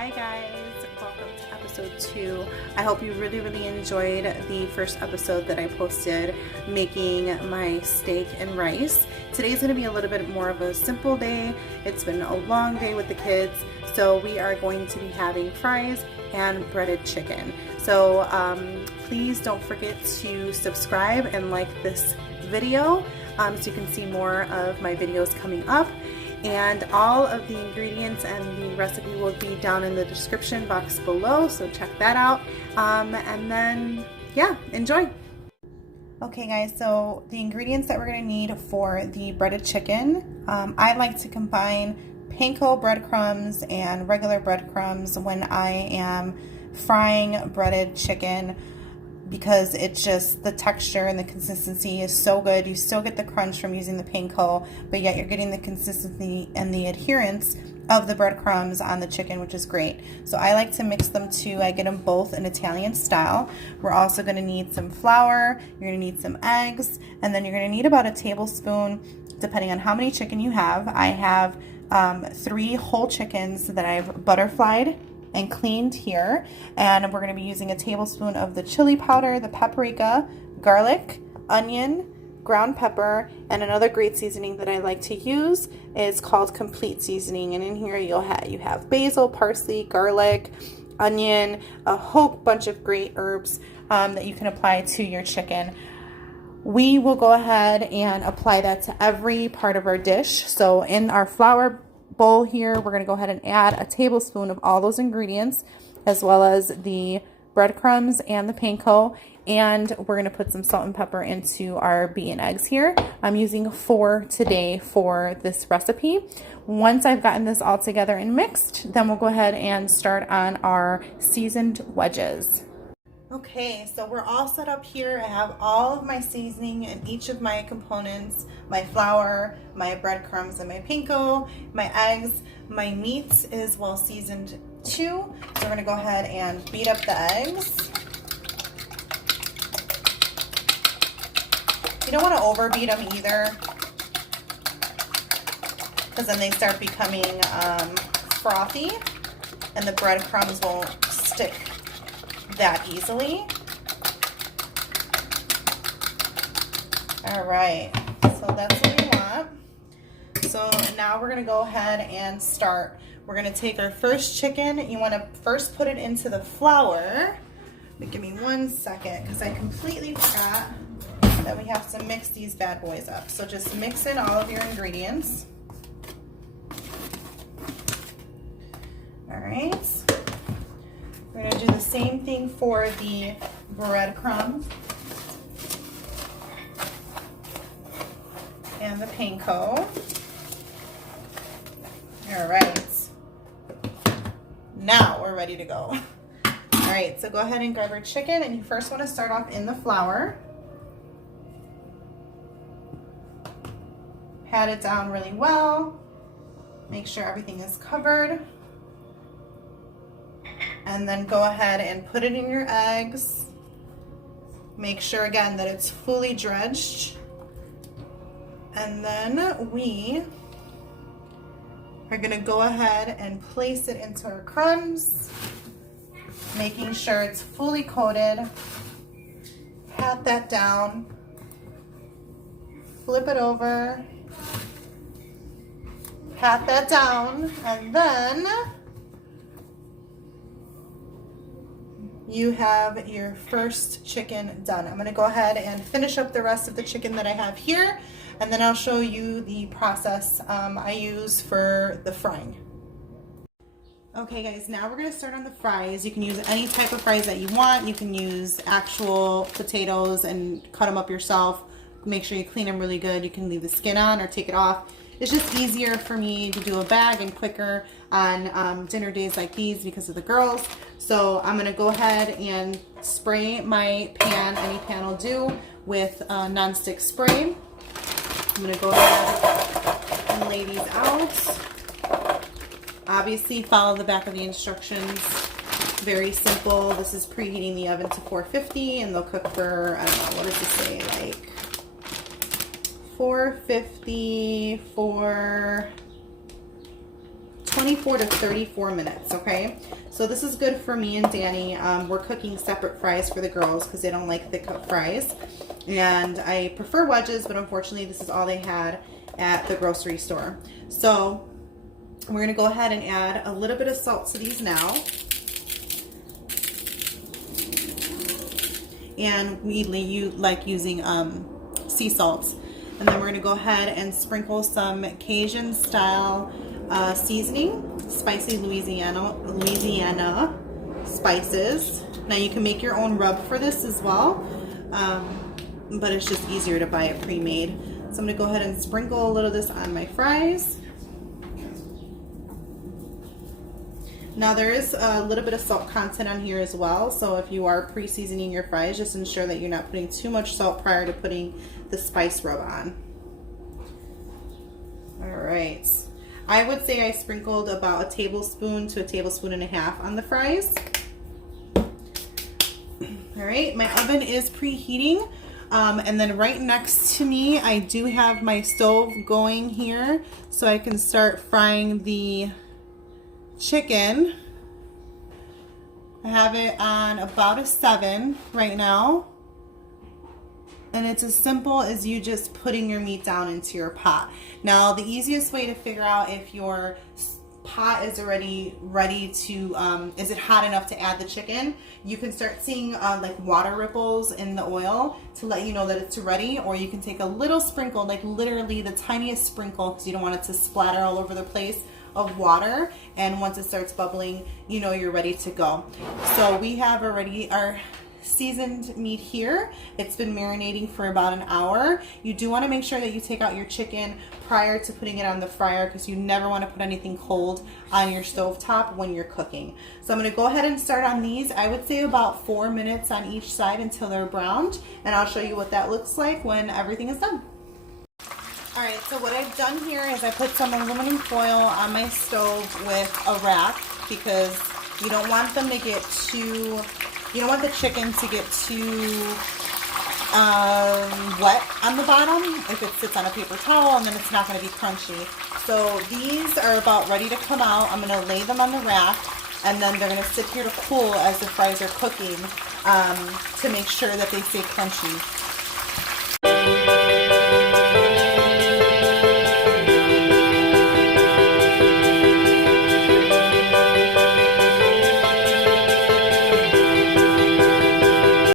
Hi guys, welcome to episode 2. I hope you really enjoyed the first episode that I posted making my steak and rice. Today's going to be a little bit more of a simple day. It's been a long day with the kids, so we are going to be having fries and breaded chicken. So please don't forget to subscribe and like this video so you can see more of my videos coming up. And all of the ingredients and the recipe will be down in the description box below, so check that out. And then, yeah, enjoy. Okay guys, so the ingredients that we're going to need for the breaded chicken, I like to combine Panko bread crumbs and regular breadcrumbs when I am frying breaded chicken, because it's just the texture and the consistency is so good. You still get the crunch from using the panko, but yet you're getting the consistency and the adherence of the breadcrumbs on the chicken, which is great. So I like to mix them too. I get them both in Italian style. We're also going to need some flour, you're going to need some eggs, and then you're going to need about a tablespoon, depending on how many chicken you have. I have 3 whole chickens that I've butterflied and cleaned here, and we're going to be using a tablespoon of the chili powder, the paprika, garlic, onion, ground pepper, and another great seasoning that I like to use is called complete seasoning. And in here you have basil, parsley, garlic, onion, a whole bunch of great herbs that you can apply to your chicken. We will go ahead and apply that to every part of our dish. So in our flour bowl here, we're going to go ahead and add a tablespoon of all those ingredients, as well as the breadcrumbs and the panko, and we're going to put some salt and pepper into our beaten eggs here. I'm using 4 today for this recipe. Once I've gotten this all together and mixed, then we'll go ahead and start on our seasoned wedges. Okay, so we're all set up here. I have all of my seasoning and each of my components, my flour, my breadcrumbs, and my panko, my eggs. My meat is well seasoned too. So we're gonna go ahead and beat up the eggs. You don't wanna overbeat them either, because then they start becoming frothy and the breadcrumbs won't stick that easily. All right, so that's what we want. So now we're gonna go ahead and start. We're gonna take our first chicken. You wanna first put it into the flour. But give me 1 second, because I completely forgot that we have to mix these bad boys up. So just mix in all of your ingredients. All right. We're going to do the same thing for the breadcrumbs and the panko. All right. Now we're ready to go. All right, so go ahead and grab your chicken, and you first want to start off in the flour. Pat it down really well. Make sure everything is covered. And then go ahead and put it in your eggs. Make sure again that it's fully dredged. And then we are going to go ahead and place it into our crumbs, making sure it's fully coated. Pat that down. Flip it over. Pat that down, and then you have your first chicken done. I'm gonna go ahead and finish up the rest of the chicken that I have here, and then I'll show you the process I use for the frying. Okay guys, now we're gonna start on the fries. You can use any type of fries that you want. You can use actual potatoes and cut them up yourself. Make sure you clean them really good. You can leave the skin on or take it off. It's just easier for me to do a bag and quicker on dinner days like these because of the girls. So I'm gonna go ahead and spray my pan, any pan will do, with non-stick spray. I'm gonna go ahead and lay these out. Obviously follow the back of the instructions. Very simple. This is preheating the oven to 450 and they'll cook for, I don't know, what does this say, like 450 for 24 to 34 minutes, okay? So this is good for me and Danny. We're cooking separate fries for the girls because they don't like thick cut fries. And I prefer wedges, but unfortunately this is all they had at the grocery store. So we're gonna go ahead and add a little bit of salt to these now. And we like using sea salt. And then we're gonna go ahead and sprinkle some Cajun style seasoning, spicy Louisiana spices. Now you can make your own rub for this as well, but it's just easier to buy it pre-made. So I'm gonna go ahead and sprinkle a little of this on my fries. Now there is a little bit of salt content on here as well, so if you are pre-seasoning your fries, just ensure that you're not putting too much salt prior to putting the spice rub on. All right, I would say I sprinkled about a tablespoon to a tablespoon and a half on the fries. All right, my oven is preheating, and then right next to me I do have my stove going here, so I can start frying the chicken. I have it on about a 7 right now, and it's as simple as you just putting your meat down into your pot. Now the easiest way to figure out if your pot is already ready to, is it hot enough to add the chicken, you can start seeing like water ripples in the oil to let you know that it's ready, or you can take a little sprinkle, like literally the tiniest sprinkle, because you don't want it to splatter all over the place, of water, and once it starts bubbling, you know you're ready to go. So we have already our seasoned meat here. It's been marinating for about an hour. You do want to make sure that you take out your chicken prior to putting it on the fryer, because you never want to put anything cold on your stove top when you're cooking. So I'm going to go ahead and start on these. I would say about 4 minutes on each side until they're browned, and I'll show you what that looks like when everything is done. All right, so what I've done here is I put some aluminum foil on my stove with a rack, because you don't want them to get too, you don't want the chicken to get too wet on the bottom if it sits on a paper towel, and then it's not going to be crunchy. So these are about ready to come out. I'm going to lay them on the rack, and then they're going to sit here to cool as the fries are cooking, to make sure that they stay crunchy.